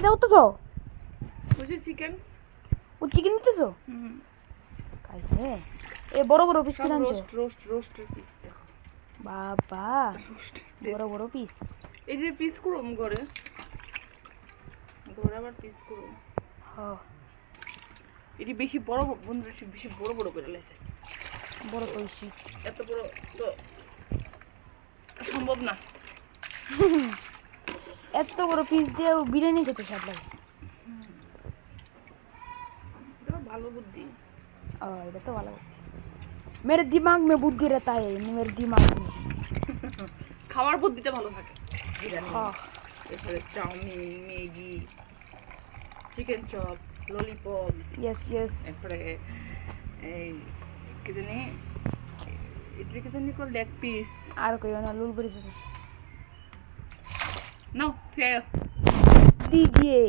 কি দাওতেছো? বুঝি চিকেন। ও চিকেন দিতেছো? কাইছে এ বড় বড় পিস কিনে আনছো? রোস্টের পিস দেখো বাবা বড় বড় পিস। এই যে পিস করুম করে আবার পিস করুম। হ্যাঁ এটি বেশি বড় বন্ধুরা বেশি বড় বড় করে লেছে। বড় কইছি এত বড় তো সম্ভব না। এত বড় পিস দিয়ে বিরিয়ানি খেতে স্বাদ লাগে। ভালো বুদ্ধি। এটা তো ভালো বুদ্ধি। मेरे दिमाग में बुद्धि रहता है मेरे दिमाग में। খাওয়ার বুদ্ধিটা ভালো থাকে। বিরিয়ানি হ্যাঁ এরপরে chowmein Maggi chicken chop lollipop yes yes এরপরে এই কি জানি এটা কি জানি কো লেগ পিস আর কইও না লুল বড়ি নো ফেয়ার दीजिए